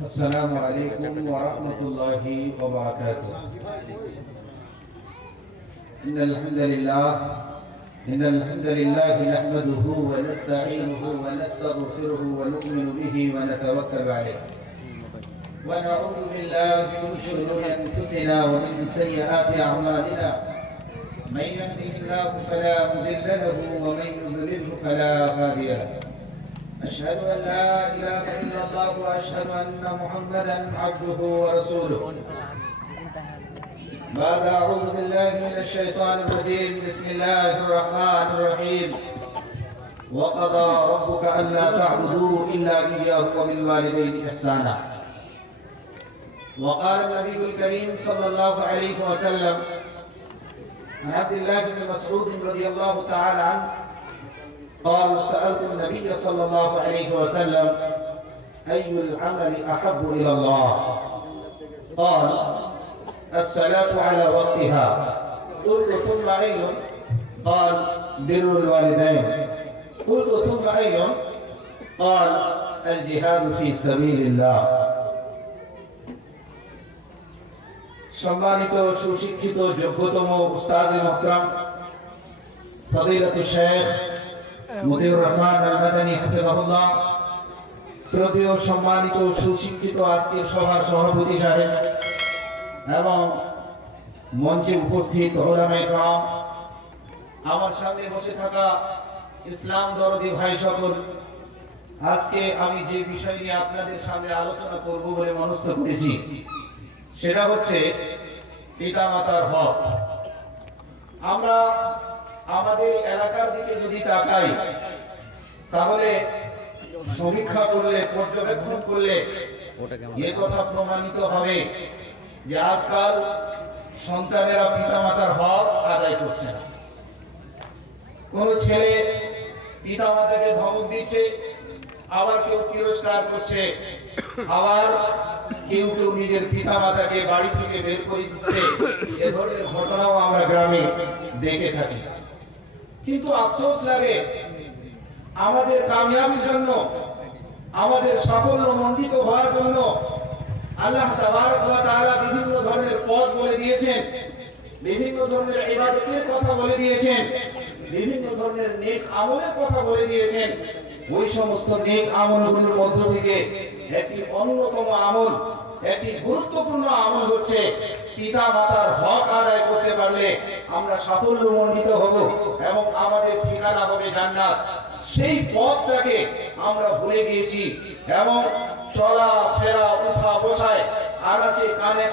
السلام عليكم ورحمة الله وبركاته. إن الحمد لله نحمده ونستعينه ونستغفره ونؤمن به ونتوكل عليه ونعوذ بالله من شرور أنفسنا ومن سيئات أعمالنا. من يهده الله فلا مضل له ومن يضلله فلا هادي له. أشهد أن لا إله إلا الله وأشهد أن محمدا عبده ورسوله. بعد أعوذ بالله من الشيطان الرجيم. بسم الله الرحمن الرحيم. وقضى ربك ألا تعبدوا إلا إياه وبالوالدين إحسانا. وقال النبي الكريم صلى الله عليه وسلم عن عبد الله بن مسعود رضي الله تعالى عنه قال: سألت النبي صلى الله عليه وسلم: أي العمل أحب إلى الله؟ قال: الصلاة على وقتها. قلت: ثم أي؟ قال: بر الوالدين. قلت: ثم أي؟ قال: الجهاد في سبيل الله. সম্মানিত সুশিক্ষিত যোগ্যতম উস্তাদ মুহতারাম ফজিলাতুল শেখ মতিউর রহমান আল মাদানী হাফিজাহুল্লাহ, শ্রদ্ধেয় সম্মানিত সুশিক্ষিত আজকের সভার সভাপতি সাহেব এবং মঞ্চে উপস্থিত উলামায়ে কেরাম, আমার সামনে বসে থাকা ইসলাম দরদি ভাই সকল, আজকে আমি যে বিষয় নিয়ে আপনাদের সামনে আলোচনা করব বলে মনস্থ করেছি সেটা হচ্ছে পিতামাতার হক। আমরা আমাদের এলাকার দিকে যদি তাকাই তাহলে সমীক্ষা করলে, পর্যবেক্ষণ করলে এ কথা প্রমাণিত হবে যে আজকাল সন্তানেরা পিতামাতার হক আদায় করছে না। কোন ছেলে পিতামাতাকে ধমক দিচ্ছে, আবার কেউ তিরস্কার করছে, আবার কেউ কেউ নিজের পিতামাতাকে বাড়ি থেকে বের করে দিচ্ছে। এ ধরনের ঘটনাও আমরা গ্রামে দেখে থাকি। কিন্তু আফসোস লাগে, আমাদের কামিয়াবির জন্য, আমাদের সাফল্য মণ্ডিত হওয়ার জন্য আল্লাহ তাবারক ওয়া তাআলা বিভিন্ন ধরনের পথ বলে দিয়েছেন, বিভিন্ন ধরনের ইবাদতের কথা বলে দিয়েছেন, বিভিন্ন ধরনের নেক আমলের কথা বলে দিয়েছেন। ওই সমস্ত নেক আমলগুলোর মধ্য থেকে একটি অন্যতম আমল, একটি গুরুত্বপূর্ণ আমল হচ্ছে পিতা মাতার হক আদায় করতে পারলে আমরা সাফল্য মণ্ডিত হব এবং আমাদের ঠিকানা হবে জান্নাত। সেই পথটাকে আমরা ভুলে গিয়েছি এবং চলা ফেরা, উঠা বসায়, আনাচে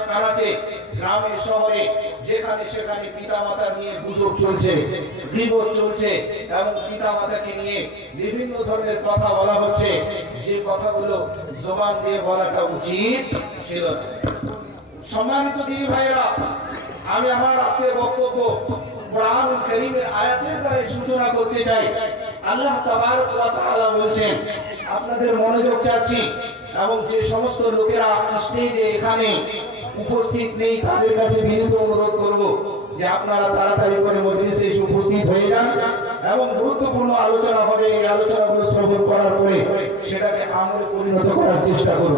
কানাচে, গ্রামে শহরে যেখানে সেখানে পিতামাতা নিয়ে গুজব চলছে, গীবত চলছে এবং পিতামাতাকে নিয়ে বিভিন্ন ধরনের কথা বলা হচ্ছে, যে কথাগুলো জবান দিয়ে বলাটা উচিত ছিল না। সম্মানিত দিনী ভাইয়েরা, আমি আমার আজকের বক্তব্য কোরআনুল কারীমের আয়াতের দ্বারা সূচনা করতে চাই। আল্লাহ তাবারক ওয়া তাআলা বলেছেন, আপনাদের মনোযোগ চাচ্ছি এবং যে সমস্ত লোকেরা স্টেজে এখানে উপস্থিত নেই তাদের কাছে বিনীত অনুরোধ করব যে আপনারা তাড়াতাড়ি করে মজলিসে এসে উপস্থিত হয়ে যান এবং গুরুত্বপূর্ণ আলোচনা হবে। এই আলোচনাগুলো শ্রবণ করার পরে সেটাকে আমলে পরিণত করার চেষ্টা করব।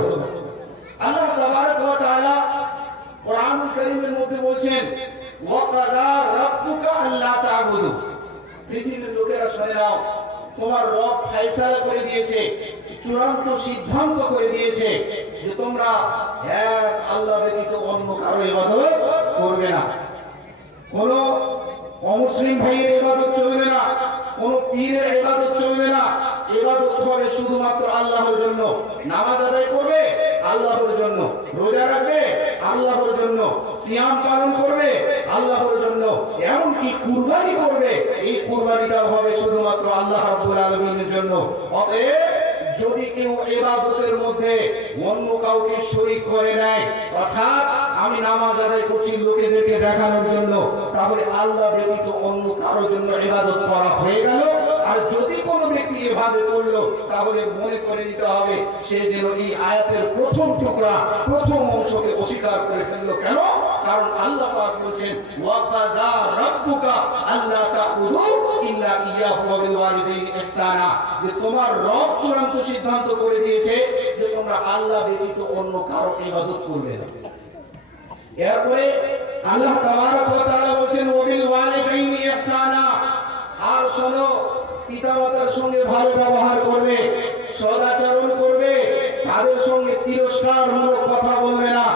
আল্লাহ তাবারক ওয়া তাআলা কোরআনুল কারীমের মধ্যে বলেন, ওয়া কাযা রাব্বুকা আল্লা তা'বুদু। পৃথিবীর লোকেরা শুনে নাও, তোমার রব ফয়সালা করে দিয়েছে, চূড়ান্ত সিদ্ধান্ত করে দিয়েছে যে তোমরা এক আল্লাহ ব্যতীত অন্য কারো ইবাদত করবে না। কোন অমুসলিম ভাইয়ের ইবাদত চলবে না, কোন পীরের ইবাদত চলবে না। ইবাদত হবে শুধুমাত্র আল্লাহর জন্য। নামাজ আদায় করবে আল্লাহর জন্য, রোজা রাখবে আল্লাহর জন্য, সিয়াম পালন করবে আল্লাহর জন্য, এমনকি কুরবানি করবে, এই কুরবানিটাও হবে শুধুমাত্র আল্লাহ রাব্বুল আলামিনের জন্য। অতএব যদি কেউ ইবাদতের মধ্যে অন্য কাউকে শরীক করে নেয়, অর্থাৎ আমি নামাজ আদায় করছি লোকেদেরকে দেখানোর জন্য, তাহলে আল্লাহ ব্যতীত অন্য কারোর জন্য ইবাদত করা হয়ে গেল। আর যদি কোনো ব্যক্তি এভাবে করলো তাহলে মনে করে নিতে হবে সে যেন এই আয়াতের প্রথম টুকরা, প্রথম অংশকে অস্বীকার করে ফেললো। কেন? কারণ আল্লাহ পাক বলেছেন, ওয়া কাযা রাব্বুকা আল্লা তা'বুদু ইল্লা ইয়্যাহু ওয়া বিল ওয়ালিদাইনি ইহসানা, যে তোমার রব চূড়ান্ত সিদ্ধান্ত করে দিয়েছে যে তোমরা আল্লাহ ব্যতীত অন্য কারো ইবাদত করবে না। এরপরে আল্লাহ তাবারক ওয়া তাআলা বলেন ওয়াবিল ওয়ালিদাইনি ইহসানা, আর শোনো পিতামাতার সঙ্গে ভালো ব্যবহার করবে, সদাচরণ করবে, তাদের সঙ্গে তিরস্কারমূলক কথা বলবে না,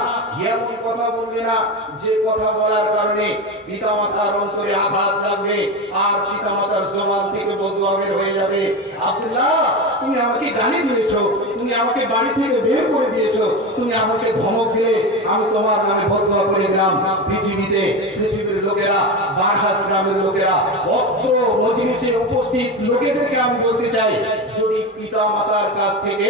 এমন কথা বলবে না যে কথা বলার কারণে পিতামাতার অন্তরে আঘাত লাগবে আর পিতামাতার জবান থেকে বদুয়া বের হয়ে যাবে। আব্দুল্লাহ, তুমি আমাকে গালি দিয়েছো, তুমি আমাকে বাড়ি থেকে বের করে দিয়েছো, তুমি আমাকে ধমক দিলে, আমি তোমার নামে বদুয়া করে দিলাম। পৃথিবীর লোকেরা, বারহাস গ্রামের লোকেরা, অত্র মজলিসে উপস্থিত লোকেদেরকে আমি বলতে চাই, যদি পিতা মাতার কাছ থেকে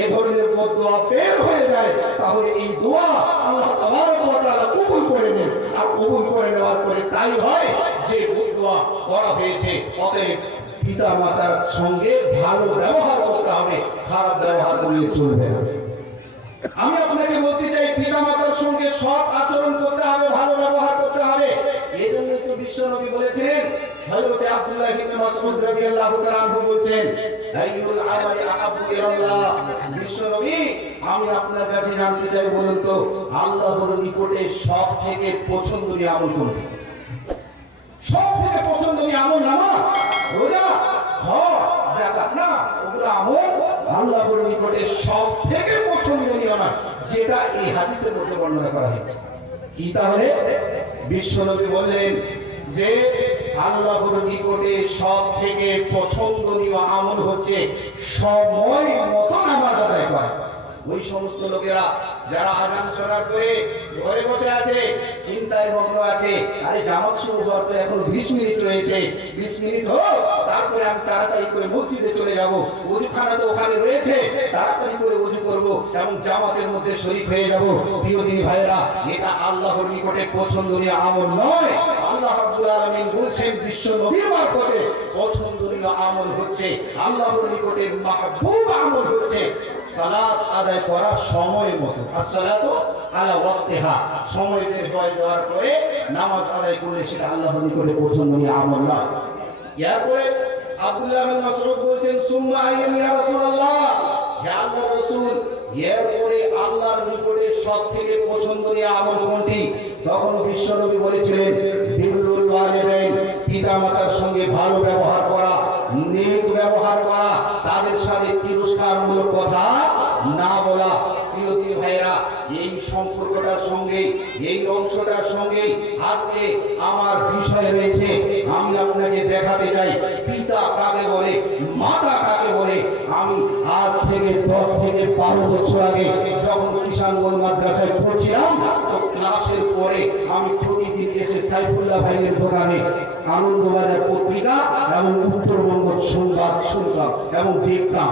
এ ধরনের বদুয়া বের হয়ে যায় তাহলে এই দোয়া আল্লাহ তাবারক ওয়া তাআলা কবুল করে নেন। আর কবুল করে নেওয়ার পরে তাই হয় যে বদুয়া করা হয়েছে। অতএব পিতা মাতার সঙ্গে ভালো ব্যবহার করতে হবে, খারাপ ব্যবহার করলে চলবে না। আমি আপনাকে বলতে চাই পিতা মাতার সঙ্গে সৎ আচরণ করতে হবে, ভালো ব্যবহার করতে হবে। এই জন্যই তো বিশ্ব নবী বলেছিলেন, হযরত আব্দুল্লাহ ইবনে মাসউদ রাদিয়াল্লাহু তাআলা আনহু বলেছেন, আইয়ুল আমালি আহাব্বু ইলাল্লাহ। বিশ্ব নবী, আমি আপনার কাছে জানতে চাই, বলুন তো আল্লাহর নিকটে সবথেকে পছন্দনীয় আমল কোনটি? সবথেকে পছন্দনীয় আমল নামাজ, রোজা, হজ, যাকাত না, ওগুলো আমল আল্লাহর নিকটে সবথেকে পছন্দনীয় না, যেটা এই হাদিসের মধ্যে বর্ণনা করা হয়েছে। কি তাহলে? বিশ্বনবী বললেন যে আল্লাহর নিকটে সবথেকে পছন্দনীয় আমল হচ্ছে সময় মতো নামাজ আদায় করা। ওই সমস্ত লোকেরা যারা আযান শোনার পরে ঘরে বসে আছে, চিন্তায় মগ্ন আছে, আরে জামাত শুরু হওয়ার তো এখন 20 মিনিট রয়েছে, 20 মিনিট হোক, তারপরে আমি তাড়াতাড়ি করে মসজিদে চলে যাব, ওযুখানা তো ওখানে রয়েছে, তাড়াতাড়ি করে ওযু করব এবং জামাতের মধ্যে শরীক হয়ে যাব। প্রিয় দিনী ভাইরা, এটা আল্লাহর নিকটে পছন্দনীয় আমল নয়। আল্লাহ রাব্বুল আলামিন বলছেন বিশ্ব নবীর মারফতে, পছন্দনীয় আমল হচ্ছে, আল্লাহর নিকটে মাহবুব আমল হচ্ছে সালাত আদায় করা সময় মতো। আসসালাতু আলা ওয়াক্তিহা, সময় বের হয়ে যাওয়ার পরে নামাজ আদায় করলে সেটা আল্লাহর নিকটে পছন্দনীয় আমল নয়। এরপরে আব্দুল্লাহ ইবনে মাসউদ বলেন, সুম্মা আইয়াম ইয়া রাসূলুল্লাহ, হে আল্লাহর রাসূল, এরপরে আল্লাহর নিকটে সবথেকে পছন্দনীয় আমল কোনটি? তখন বিশ্বনবী বলেছিলেন, বিরুল ওয়ালিদাইন, পিতামাতার সঙ্গে ভালো ব্যবহার করা, নেক ব্যবহার করা, তাদের সাথে তিরস্কারমূলক কথা না বলা। প্রিয় দিনী ভাইরা, এই সম্পর্কটার সঙ্গে, এই অংশটার সঙ্গে আজকে আমার বিষয় রয়েছে। আমি আপনাকে দেখাতে চাই পিতা কাকে বলে, মাতা কাকে বলে। আমি আজ থেকে 10 থেকে 12 বছর আগে যখন কিষানগঞ্জ মাদ্রাসায় পড়ছিলাম, তো ক্লাসের পরে আমি প্রতিদিন এসে সাইফুল্লাহ ভাইয়ের দোকানে আনন্দবাজার পত্রিকা এবং উত্তরবঙ্গ সংবাদ শুনতাম এবং দেখতাম।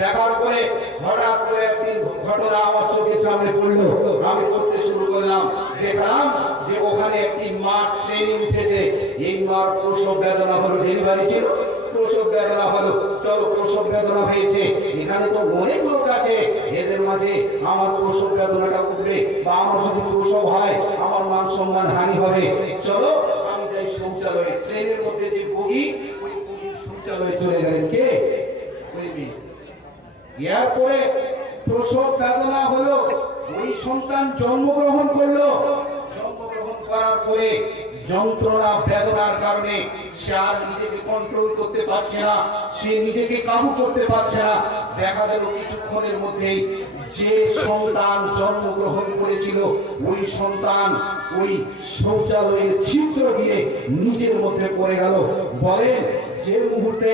দেখার পরে হঠাৎ করে একদিন ঘটনা আমার চোখের সামনে পড়লো, আমি পড়তে শুরু করলাম, দেখলাম যে ওখানে একটি মা ট্রেনে উঠেছে। এই মার প্রসব বেদনা হলো, ডেলিভারি ছিল, প্রসব বেদনা হলো, চলো প্রসব বেদনা হয়েছে, এখানে তো অনেক লোক আছে, এদের মাঝে আমার প্রসব বেদনাটা উঠবে বা আমার যদি প্রসব হয় আমার মান সম্মান হানি হবে, চলো আমি যাই শৌচালয়ে। ট্রেনের মধ্যে যে বগি, ওই বগির শৌচালয়ে চলে গেলেন কে? ওই মেয়ে। এরপরে প্রসব বেদনা হলো, ওই সন্তান জন্মগ্রহণ করলো। জন্মগ্রহণ করার পরে যন্ত্রণা বেদনার কারণে সে আর নিজেকে কন্ট্রোল করতে পারছে না, সে নিজেকে কাবু করতে পারছে না। দেখা গেল কিছুক্ষণের মধ্যেই যে সন্তান জন্মগ্রহণ করেছিল ওই সন্তান ওই শৌচালয়ের ছিদ্র দিয়ে নিজের মধ্যে পড়ে গেল। বলেন, যে মুহূর্তে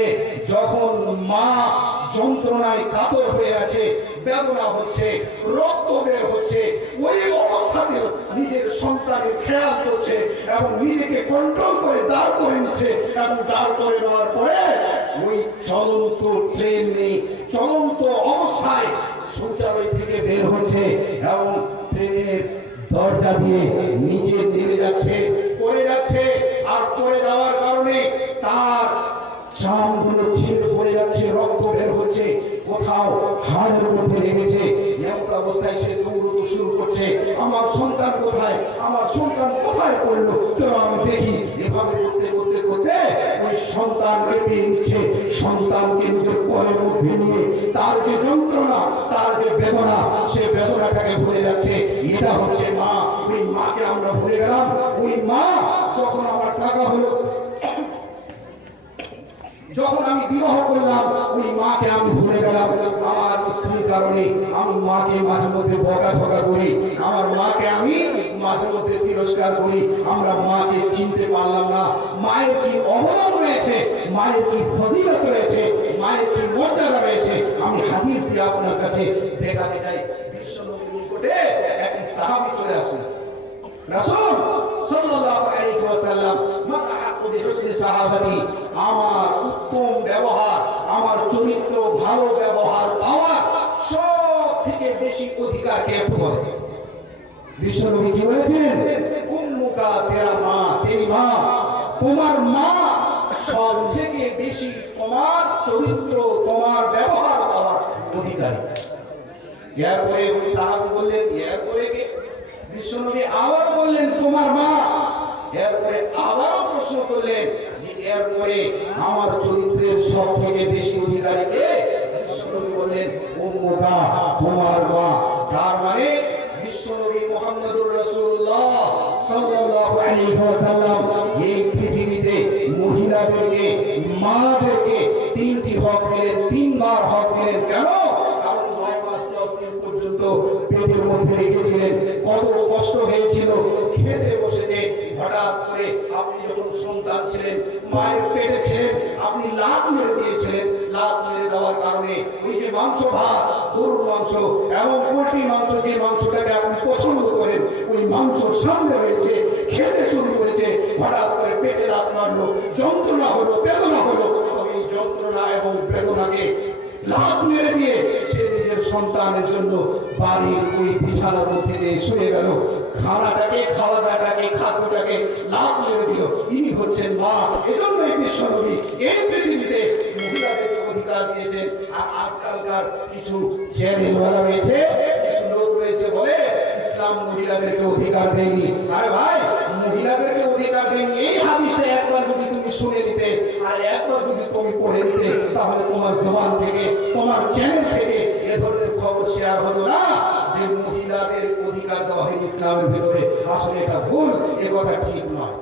যখন মা যন্ত্রণায় কাতর হয়ে আছে, বেদনা হচ্ছে, রক্ত বের হচ্ছে, ওই অবস্থাতেও নিজের সন্তানের খেয়াল করছে এবং নিজেকে কন্ট্রোল করে দাঁড় করে নিচ্ছে এবং দাঁড় করে নেওয়ার পরে ওই চলন্ত ট্রেনে চলন্ত অবস্থায় শৌচালয় থেকে বের হচ্ছে এবং ট্রেনের দরজা দিয়ে নিচে নেমে যাচ্ছে, পড়ে যাচ্ছে। আর পড়ে যাওয়ার কারণে তার চামগুলো ছিঁড়ে পড়ে যাচ্ছে, রক্ত বের হচ্ছে, কোথাও হাড়ের মধ্যে লেগেছে। এমন অবস্থায় সে দৌড়তে শুরু করছে, আমার সন্তান কোথায়, আমার সন্তান কোথায় পড়লো, চলো আমি দেখি। এভাবে করতে করতে করতে ওই সন্তান পেয়ে নিচ্ছে, সন্তানকে নিজের কোলের মধ্যে নিয়ে তার যে যন্ত্রণা, তার যে বেদনা, সে বেদনাটাকে ভুলে যাচ্ছে। এটা হচ্ছে মা। ওই মাকে আমরা ভুলে গেলাম। ওই মা যখন আমার টাকা হলো, যখন আমি বিবাহ করলাম, ওই মাকে আমি ভুলে গেলাম। আমার স্ত্রীর কারণে আমি মাকে মাঝে মধ্যে বকাঝকা করি, আমার মাকে আমি মাঝে মধ্যে তিরস্কার করি। আমরা মাকে চিনতে পারলাম না। মায়ের কি অবদান রয়েছে, মায়ের কি ফজিলত রয়েছে, মায়ের কি মর্যাদা রয়েছে, আমি হাদিস দিয়ে আপনার কাছে দেখাতে চাই। বিশ্বনবীর নিকটে এক সাহাবী চলে আসলেন। রাসূল সাল্লাল্লাহু আলাইহি ওয়াসাল্লাম, মান আহাক্কু বিহুসনি সাহাবাতি, আমার উত্তম ব্যবহার, আমার চরিত্র ভালো ব্যবহার পাওয়ার সব থেকে বেশি অধিকার কে বলে? বিশ্বনবী কি বলেছিলেন? উম্মুকা, তেরা মা, তেরি মা, তোমার মা সব থেকে বেশি তোমার চরিত্র, তোমার ব্যবহার পাওয়ার অধিকারী। এরপরে ওই সাহাবী বললেন, এরপরে কে? বিশ্বনবী আবার বললেন, তোমার মা। এরপরে আবারও প্রশ্ন করলেন যে এরপরে আমার চরিত্রের সব থেকে বেশি অধিকারী কে? বিশ্বনবী বললেন, উম্মুকা, তোমার মা। তার মানে বিশ্বনবী মুহাম্মদুর রাসূলুল্লাহ সাল্লাল্লাহু আলাইহি ওয়াসাল্লাম এই পৃথিবীতে মহিলাদেরকে, মাদেরকে তিনটি হক দিলেন, তিনবার হক দিলেন। কেন? কারণ 9 মাস 10 দিন পর্যন্ত পেটের মধ্যে রেখেছিলেন, কত কষ্ট হয়েছিল, খেতে বসেছে, হঠাৎ করে আপনি যখন সন্তান ছিলেন, মায়ের পেটে ছিলেন, আপনি লাত মেরে দিয়েছিলেন। লাত মেরে দেওয়ার কারণে ওই যে মাংস ভাত, গরুর মাংস এবং পোল্ট্রি মাংস, যে মাংসটাকে আপনি পছন্দ করেন, ওই মাংস সামনে রয়েছে, খেতে শুরু করেছে, হঠাৎ করে পেটে লাত মারলো, যন্ত্রণা হলো, বেদনা হলো। তবে এই যন্ত্রণা এবং বেদনাকে লাত মেরে দিয়ে সে নিজের সন্তানের জন্য বাড়ির ওই বিছানার মধ্যে দিয়ে শুয়ে গেল। খানাটাকে, খাওয়া দাওয়াটাকে, খাদ্যটাকে লাত মেরে দিল। ইনি হচ্ছেন মা। এজন্যই বিশ্বনবী এই পৃথিবীতে মহিলাদেরকে অধিকার দিয়েছেন। আর আজকালকার কিছু চ্যানেলওয়ালা রয়েছে, কিছু লোক রয়েছে বলে ইসলাম মহিলাদেরকে অধিকার দেয়নি। আরে ভাই, মহিলাদেরকে অধিকার দেয়নি এই হাদিসটা একবার যদি তুমি শুনে নিতে আর একবার যদি তুমি পড়ে নিতে, তাহলে তোমার জবান থেকে, তোমার চ্যানেল থেকে এ ধরনের খবর শেয়ার হতো না যে মহিলাদের অধিকার দেওয়া হয় ইসলামের ভিতরে। আসলে এটা ভুল, এ কথা ঠিক নয়।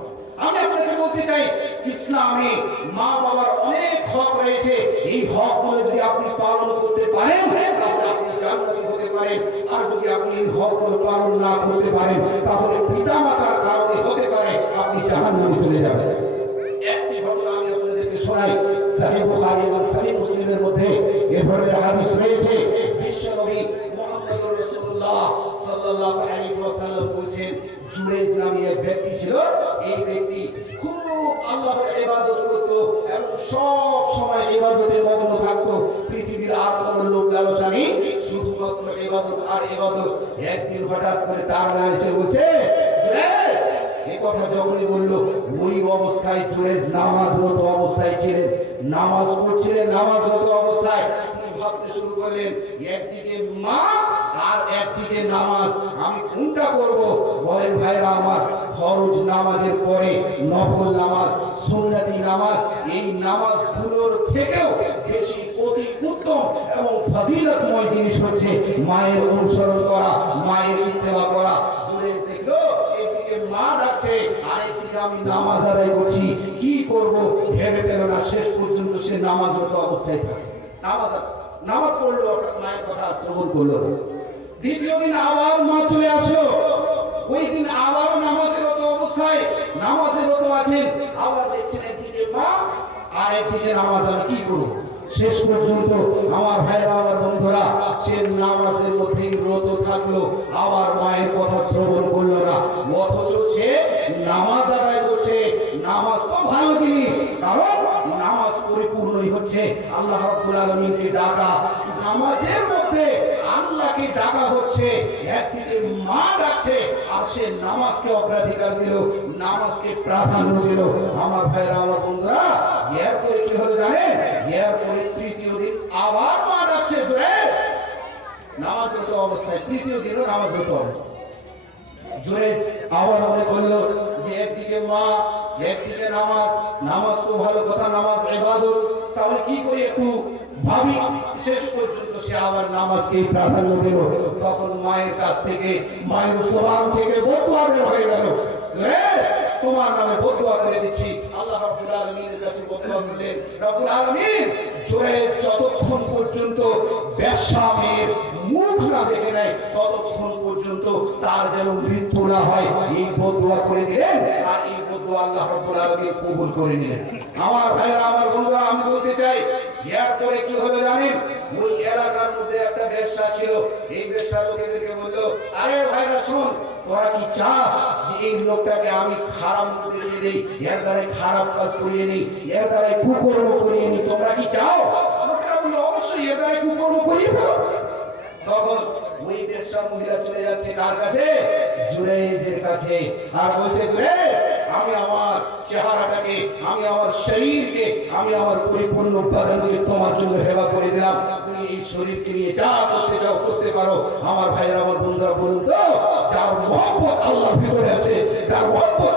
আমি আপনাকে বলতে চাই, ইসলামে মা বাবার অনেক হক রয়েছে। এই হকগুলো যদি আপনি পালন করতে পারেন, তাহলে আপনি জান্নাতি হতে পারেন। আর যদি আপনি এই হকগুলো পালন না করতে পারেন, তাহলে পিতামাতার কারণে হতে পারে আপনি জাহান্নামে চলে যাবেন। একটি ঘটনা আমি আপনাদেরকে শোনাই। সহিহ বুখারী এবং সহিহ মুসলিমের মধ্যে এ ধরনের হাদিস রয়েছে। বিশ্বনবী মুহাম্মদুর রাসূলুল্লাহ সাল্লাল্লাহু আলাইহি ওয়াসাল্লাম বলেছেন, জুরেজ নামে এক ব্যক্তি ছিল। এই ব্যক্তি খুব আল্লাহর ইবাদত করত এবং সব সময় ইবাদতে মগ্ন থাকত। পৃথিবীর আর কোনো লোক লালসা নেই, শুধুমাত্র ইবাদত আর ইবাদত। একদিন হঠাৎ করে তার নাম এসে বলছে, জুরেজ। এই কথা যখনই বলল, ওই অবস্থায় জুরেজ নামাজরত অবস্থায় ছিলেন, নামাজ পড়ছিলেন। নামাজরত অবস্থায় তিনি ভাবতে শুরু করলেন, একদিকে মা আর একদিকে নামাজ, আমি কোনটা করব? বলেন ভাইরা আমার, ফরজ নামাজের পরে নফল নামাজ, সুন্নতি নামাজ, এই নামাজগুলোর থেকেও বেশি অতি উত্তম এবং ফজিলতময় জিনিস হচ্ছে মায়ের অনুসরণ করা, মায়ের ইত্তেবা করা। জুরেজ দেখলো একদিকে মা ডাকছে, আরেকদিকে আমি নামাজ আদায় করছি, কি করব ভেবে পেল না। শেষ পর্যন্ত সে নামাজরত অবস্থায় থাকে। নামাজ পড়লো, অর্থাৎ মায়ের কথা শ্রবণ করলো। দ্বিতীয় দিন আবার মা চলে আসলো। ওই দিন আবারও নামাজরত অবস্থায়, নামাজরত আছেন, আবার দেখছেন একদিকে মা আর একদিকে নামাজ। আমি কি করবো? শেষ পর্যন্ত আমার ভাইরা, আমার বন্ধুরা, সে নামাজের মধ্যেই রত থাকলো, আবার মায়ের কথা শ্রবণ করলো না। অথচ সে নামাজ আদায় করছে। নামাজ তো ভালো জিনিস, কারণ নামাজ পরিপূর্ণই হচ্ছে আল্লাহ রাব্বুল আলামিনকে ডাকা। নামাজের মধ্যে আল্লাহকে ডাকা হচ্ছে, একদিকে মা ডাকছে, আর সে নামাজকে অগ্রাধিকার দিল, নামাজকে প্রাধান্য দিল। আমার ভাইরা, আমার বন্ধুরা, এরপরে কি হলো জানেন? এরপরে তৃতীয় দিন আবার মা ডাকছে, নামাজরত অবস্থায়, তৃতীয় দিনও নামাজরত অবস্থায়। জুড়ে আবার মনে করলো যে একদিকে মা একদিকে নামাজ, নামাজ তো ভালো কথা, নামাজ ইবাদত, তাহলে কি করে একটু ভাবি। শেষ পর্যন্ত সে আবার নামাজকেই প্রাধান্য দিল। তখন মায়ের কাছ থেকে, মায়ের সোহান থেকে বদুয়া বের হয়ে গেল, তোমার নামে বদুয়া করে দিচ্ছি। আল্লাহ রাব্বুল আলামিনের কাছে বদুয়া করলেন, রাব্বুল আলামিন জোরে যতক্ষণ পর্যন্ত বেশ্যা মেয়ের মুখ না দেখে নেয় ততক্ষণ পর্যন্ত তার যেন মৃত্যু না হয়, এই বদুয়া করে দিলেন। আর এই বদুয়া আল্লাহ রাব্বুল আলামিন কবুল করে নিলেন। আমার ভাইরা, আমার বন্ধুরা, আমি বলতে চাই এরপরে কি হলো জানেন? ওই এলাকার মধ্যে একটা বেশ্যা ছিল। এই বেশ্যা লোকেদেরকে বললো, আরে ভাইরা শোন, তোরা কি চাস যে এই লোকটাকে আমি খারাপ মধ্যে দিয়ে দিই, এর দ্বারা খারাপ কাজ করিয়ে নিই, এর দ্বারা কুকর্ম করিয়ে নিই, তোমরা কি চাও? লোকেরা বললো, অবশ্যই এর দ্বারা কুকর্ম করিয়ে ফেলো। তখন ওই বেশ্যা মহিলা চলে যাচ্ছে কার কাছে? জুরাইজের কাছে। আর বলছে, জুরাইজ, আমি আমার চেহারাটাকে, আমি আমার শরীরকে, আমি আমার পরিপূর্ণ উপাদানকে তোমার জন্য সেবা করে দিলাম। তুমি এই শরীরকে নিয়ে যা করতে চাও করতে পারো। আমার ভাইরা, আমার বন্ধুরা, বলুন তো, যার মহব্বত আল্লাহর ভিতরে আছে, যার মহব্বত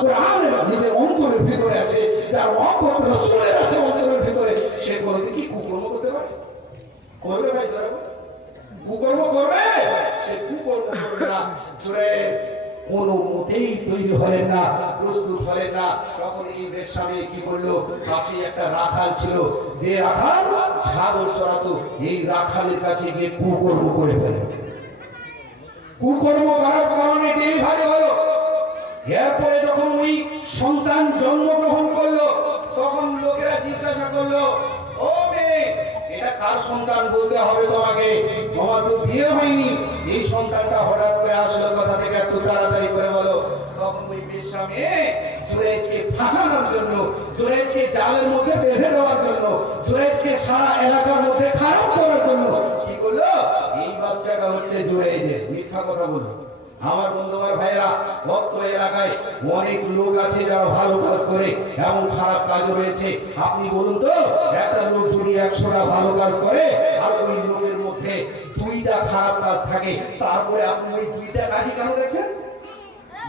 কোরআনের নিজের অন্তরের ভিতরে আছে, যার মহব্বত রাসূলের আছে অন্তরের ভিতরে, সে কোনোদিন কি কুকর্ম করতে পারে? করবে ভাই? যারা কুকর্ম করবে, সে কুকর্ম করবে না। জুরাইজ কোনো মতেই তৈরি হলেন না, প্রস্তুত হলেন না। তখন এই বেশ্যা মেয়ে কি করলো? পাশে একটা রাখাল ছিল, যে রাখাল ছাগল চড়াতো, এই রাখালের কাছে গিয়ে কুকর্ম করে ফেলে। কুকর্ম করার কারণে ডেলিভারি হলো। এরপরে যখন ওই সন্তান জন্মগ্রহণ করলো, তখন লোকেরা জিজ্ঞাসা করলো, ও মেয়ে, এটা কার সন্তান বলতে হবে তোমাকে, তোমার তো বিয়ে হয়নি, এই সন্তানটা হঠাৎ করে আসলো কথা থেকে, একটু তাড়াতাড়ি করে বলো। তখন ওই বেশ্যা মেয়ে জুরাইজকে ফাঁসানোর জন্য, জুরাইজকে জালের মধ্যে বেঁধে দেওয়ার জন্য, জুরাইজকে সারা এলাকার মধ্যে খারাপ করার জন্য কি করলো? এই বাচ্চাটা হচ্ছে জুরাইজের। মিথ্যা কথা বললো। আমার বন্ধুবার ভাইরা, ভক্ত এলাকায় অনেক লোক আছে যারা ভালো কাজ করে, এমন খারাপ কাজ রয়েছে। আপনি বলুন তো, একটা লোক যদি 100টা ভালো কাজ করে আর ওই লোকের মধ্যে 2টা খারাপ কাজ থাকে, তারপরে আপনি ওই 2টা কাজই কেন দেখছেন?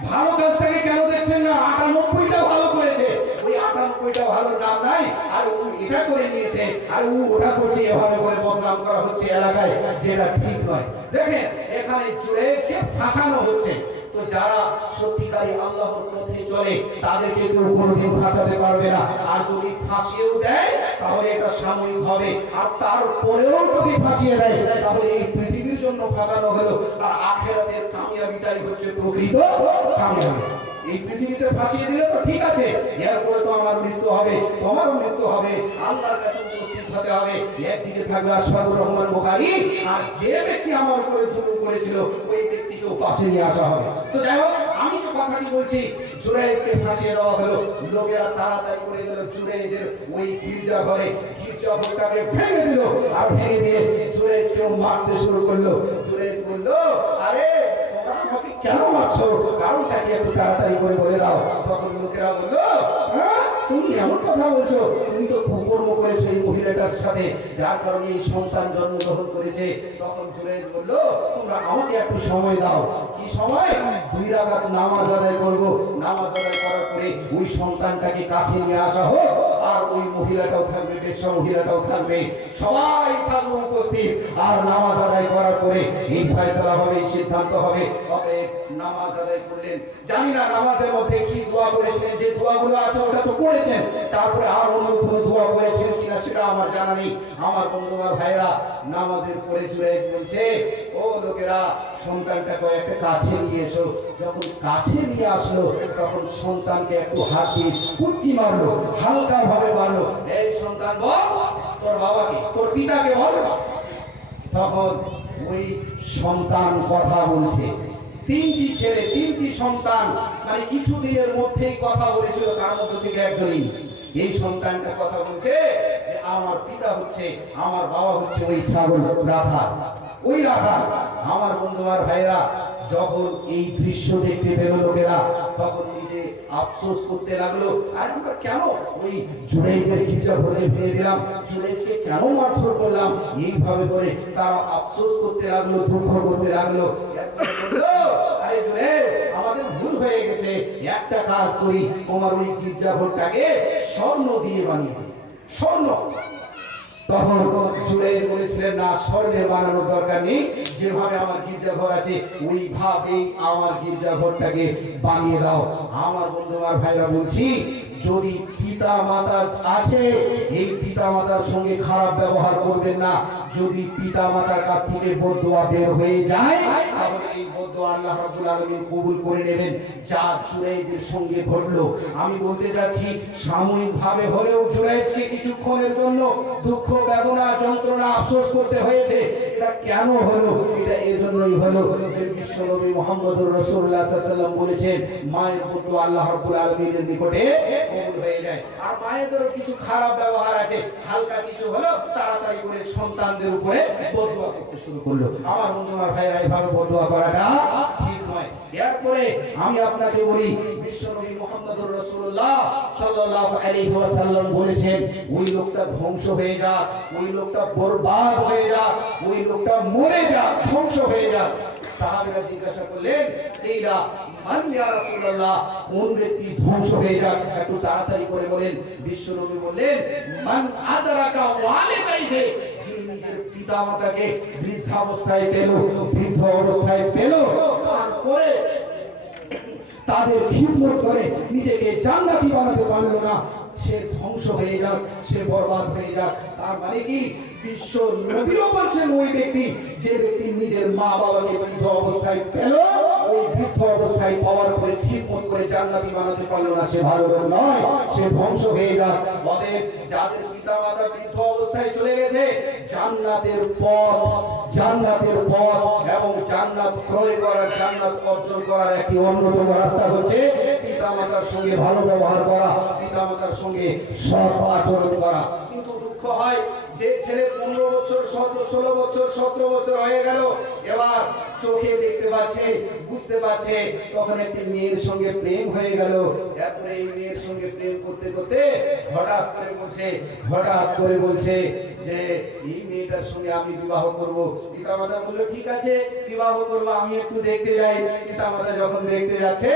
ভালো কাজটাকে কেন দেখছেন না? 98টা ভালো করেছে, ওই 98টা ভালো নাম নাই, আর ও এটা করে নিয়েছে, আর ও ওটা করছে, এভাবে করে বদনাম করা হচ্ছে এলাকায়, যেটা ঠিক নয়। দেখেন, এখানে জুরাইজকে ফাঁসানো হচ্ছে। তো যারা সত্যিকারী আল্লাহর পথে চলে, তাদেরকে কেউ কোনোদিন ফাঁসাতে পারবে না। আর যদি ফাঁসিয়েও দেয়, তাহলে এটা সাময়িক হবে। আর তারপরেও যদি ফাঁসিয়ে দেয়, তাহলে এই পৃথিবীর জন্য ফাঁসানো হলো, আর আখিরাতের কামিয়াবিটাই হচ্ছে প্রকৃত কামিয়াবি। এই পৃথিবীতে ফাঁসিয়ে দিলে তো ঠিক আছে, এরপরে তো আমার মৃত্যু হবে, তোমারও মৃত্যু হবে, আল্লাহর কাছে উপস্থিত হতে হবে। একদিকে থাকবে আসহাবুর রহমান বুখারী, আর যে ব্যক্তি আমার উপরে জুলুম করেছিল ওই ব্যক্তিকেও পাশে নিয়ে আসা হবে। তো যাই হোক, আমি যে কথাটি বলছি, জুরাইজকে ফাঁসিয়ে দেওয়া হলো। লোকেরা তাড়াতাড়ি করে গেল জুরাইজের ওই গির্জা ঘরে, গির্জা ঘরটাকে ভেঙে দিল, আর ভেঙে দিয়ে জুরাইজকেও মারতে শুরু করলো। জুরাইজ বলল, আরে আমাকে কেন মারছো? কারণটাকে একটু তাড়াতাড়ি করে বলে দাও। তখন লোকেরা বললো, হ্যাঁ, তুমি এমন কথা বলছো, তুমি তো কুকর্ম করেছো এই মহিলাটার সাথে, যার কারণে এই সন্তান জন্মগ্রহণ করেছে। তখন জুরাইজ বলল, তোমরা আমাকে একটু সময় দাও। কি সময়? 2 রাকাত নামাজ আদায় করবো। নামাজ আদায় করার পরে ওই সন্তানটাকে কাছে নিয়ে আসা হোক, আর ওই মহিলাটাও থাকবে, বেশ্যা মহিলাটাও থাকবে, সবাই থাকবে উপস্থিত। আর নামাজ আদায় করার পরে এই ফয়সালা হবে, এই সিদ্ধান্ত হবে। অতএব নামাজ আদায় করলেন। জানি না নামাজের মধ্যে কি দোয়া করেছিলেন, যে দোয়াগুলো আছে ওটা তো করেছেন, তারপরে আর অন্য কোনো দোয়া করেছেন কিনা সেটা আমার জানা নেই। আমার বন্ধুরা ভাইরা, নামাজের পরে জুরাইজ বলছে, ও লোকেরা, সন্তানটাকে একটা কাছে নিয়ে এসো। যখন কাছে নিয়ে আসলো, তখন সন্তানকে একটু হাত দিয়ে কুটকি মারলো, হালকা ভাবে মারলো। এই সন্তান, বল তোর বাবাকে, তোর পিতাকে বল। তখন ওই সন্তান কথা বলছে। 3টি ছেলে, 3টি সন্তান, মানে কিছুদিনের মধ্যেই কথা বলেছিল, তার মধ্যে থেকে একজনই এই সন্তানটা কথা বলছে যে আমার পিতা হচ্ছে, আমার বাবা হচ্ছে ওই ছাগল রাখাল, ওই রাখাল। আমার বন্ধুরা ভাইরা, যখন এই দৃশ্য দেখতে পেল লোকেরা, তখন নিজে আফসোস করতে লাগলো, আর আমরা কেন ওই জুরাইজের গির্জা ঘরে ফেলে দিলাম, জুরাইজকে কেন মারধর করলাম, এইভাবে করে তারা আফসোস করতে লাগলো, দুঃখ করতে লাগলো। আরে বলে আমাদের ভুল হয়ে গেছে, একটা কাজ করি, তোমার ওই গির্জাঘরটাকে স্বর্ণ দিয়ে বানিয়ে দিই, স্বর্ণ। তখন জুরাইজ বলেছিলেন, না, স্বর্ণের বানানোর দরকার নেই, যেভাবে আমার গির্জাঘর আছে ওইভাবেই আমার গির্জাঘরটাকে বানিয়ে দাও। আমার বন্ধুরা ভাইরা বলছি, যদি পিতা মাতা আছে এই পিতা মাতার সঙ্গে খারাপ ব্যবহার করবেন না। যদি পিতা মাতার কাছ থেকে বদদুয়া বের হয়ে যায় তাহলে এই বদদুয়া আল্লাহ রাব্বুল আলামিন কবুল করে নেবেন। যা জুরাইজের সঙ্গে ঘটলো, আমি বলতে যাচ্ছি সাময়িকভাবে হলেও জুরাইজকে কিছুক্ষণের জন্য দুঃখ, বেদনা, যন্ত্রণা, আফসোস করতে হয়েছে। এটা কেন হলো? এটা এজন্যই হলো যে বিশ্বনবী মুহাম্মদুর রাসূলুল্লাহ সাল্লাল্লাহু আলাইহি ওয়াসাল্লাম বলেছেন, মায়ের বদদুয়া আল্লাহ রাব্বুল আলামিনের নিকটে কবুল হয়ে যায়। আর মায়েদেরও কিছু খারাপ ব্যবহার আছে, হালকা কিছু হলো তাড়াতাড়ি করে সন্তানদের উপরে বদদুয়া করতে শুরু করলো। আমার বন্ধুরা ভাইরা, এইভাবে বদদুয়া করাটা ঠিক নয়। এরপরে আমি আপনাকে বলি, বিশ্বনবী মুহাম্মদুর রাসূলুল্লাহ সাল্লাল্লাহু আলাইহি ওয়াসাল্লাম বলেছেন, ওই লোকটা ধ্বংস হয়ে যাক, ওই লোকটা বরবাদ হয়ে যাক, ওই লোকটা মরে যাক, ধ্বংস হয়ে যাক। সাহাবীরা জিজ্ঞাসা করলেন, এইরা মান ইয়া রাসূলুল্লাহ, কোন ব্যক্তি ধ্বংস হয়ে যাক, একটু তাড়াতাড়ি করে বলেন। বিশ্বনবী বললেন, মান আদরাকা ওয়ালিদাইহি, যিনি নিজের পিতামাতাকে বৃদ্ধাবস্থায় পেল, বৃদ্ধ অবস্থায় পেল, তারপরে তাদের খিদমত করে নিজেকে জান্নাতি বানাতে পারলো না, সে ধ্বংস হয়ে যাক, সে বরবাদ হয়ে যাক। তার মানে কি, বিশ্ব নবীও বলছেন ওই ব্যক্তি, যে ব্যক্তি নিজের মা বাবাকে বৃদ্ধ অবস্থায় পেল, ওই বৃদ্ধ অবস্থায় পাওয়ার পরে খিদমত করে জান্নাতি বানাতে পারলো না, সে ভালো লোক নয়, সে ধ্বংস হয়ে যাক। অতএব যাদের পিতা মাতা বৃদ্ধ অবস্থায় চলে গেছে, জান্নাতের পথ, জান্নাতের পথ এবং জান্নাত ক্রয় করার, জান্নাত অর্জন করার একটি অন্যতম রাস্তা হচ্ছে পিতা মাতার সঙ্গে ভালো ব্যবহার করা, পিতা মাতার সঙ্গে সৎ আচরণ করা। কিন্তু দুঃখ হয় যে ছেলে 15 বছর, 16 বছর, 17 বছর হয়ে গেল, এবার চোখে দেখতে পাচ্ছে, বুঝতে পারছে, তখন একটি মেয়ের সঙ্গে প্রেম হয়ে গেল। এরপরে এই মেয়ের সঙ্গে প্রেম করতে করতে হঠাৎ করে বলছে যে এই মেয়েটার সঙ্গে আমি বিবাহ করব। পিতামাতা বলল, ঠিক আছে, বিবাহ করবো, আমি একটু দেখতে যাই। পিতামাতা যখন দেখতে যাচ্ছে,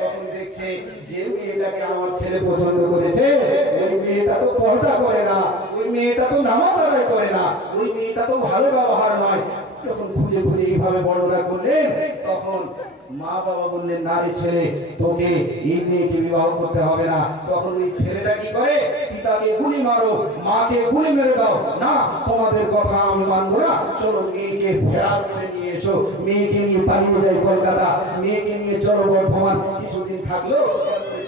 তখন দেখছে যে মেয়েটাকে আমার ছেলে পছন্দ করেছে, ওই মেয়েটা তো পর্দা করে না, ওই মেয়েটা তো নামাজ আদায় করে না, ওই মেয়েটা তো ভালো ব্যবহার নয়। যখন খুঁজে খুঁজে এইভাবে বর্ণনা করলেন, তখন মা বাবা বললেন, না রে ছেলে, তোকে এই মেয়েকে বিবাহ করতে হবে না। তখন ওই ছেলেটা কি করে, পিতাকে গুলি মারো, মাকে গুলি মেরে দাও, না তোমাদের কথা আমি মানবো না, চলো মেয়েকে ফেরার করে নিয়ে এসো, মেয়েকে নিয়ে পালিয়ে যাই কলকাতা, মেয়েকে নিয়ে চলো বর্ধমান। কিছুদিন থাকলো,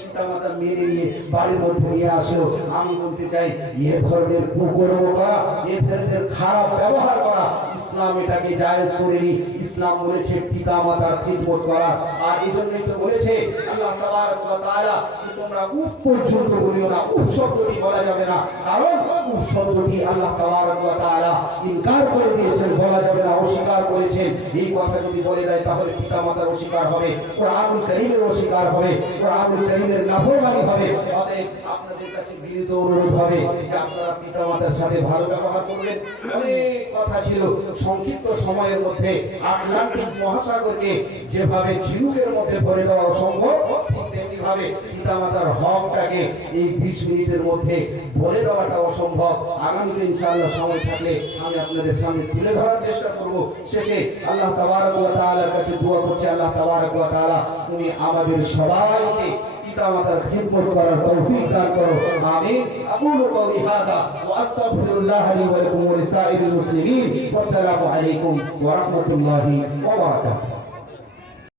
পিতামাতা মেনে নিয়ে বাড়ির মধ্যে নিয়ে আসলো। আমি বলতে চাই, এ ধরনের কুকর্ম করা, এ ধরনের খারাপ ব্যবহার করা, ইসলাম এটাকে জায়েজ করেনি। ইসলাম বলেছে পিতা মাতার খিদমত করা। আর এই জন্যই তো বলেছে আল্লাহ তাবারক ওয়া তাআলা, তোমরা উফ পর্যন্ত বলিও না, উফ শব্দটি বলা যাবে না, কারণ উফ শব্দটি আল্লাহ তাবারক ওয়া তাআলা ইনকার করে দিয়েছেন, বলা যাবে না, অস্বীকার করেছেন। এই কথা যদি বলে যায় তাহলে পিতা মাতার অস্বীকার হবে, কোরআনুল কারীমের অস্বীকার হবে, কোরআনুল কারীমের নাফরমানি হবে। অতএব আপনাদের কাছে বিনীত অনুরোধ হবে যে আপনারা পিতা মাতার সাথে ভালো ব্যবহার করবেন। অনেক কথা ছিল, সংক্ষিপ্ত সময়ের মধ্যে আটলান্টিক মহাসাগরকে যেভাবে ঝিনুকের মধ্যে ভরে দেওয়া অসম্ভব, ঠিক তেমনি ভাবে পিতামাতার হকটাকে এই 20 মিনিটের মধ্যে বলে দেওয়াটা অসম্ভব। আগামীতে ইনশাআল্লাহ সময় থাকলে আমি আপনাদের সামনে তুলে ধরার চেষ্টা করব। শেষে আল্লাহ তাবারক ওয়া তাআলার কাছে দোয়া করছি, আল্লাহ তাবারক ওয়া তাআলা তুমি আমাদের সবাইকে পিতামাতার খিদমত করার তৌফিক দান করো, আমিন। আকুলু কওলি হাযা ওয়া আস্তাগফিরুল্লাহ লি ওয়া লাকুম ওয়া লিসাইরিল মুসলিমিন। ওয়াসসালামু আলাইকুম ওয়া রাহমাতুল্লাহি ওয়া বারাকাতুহু।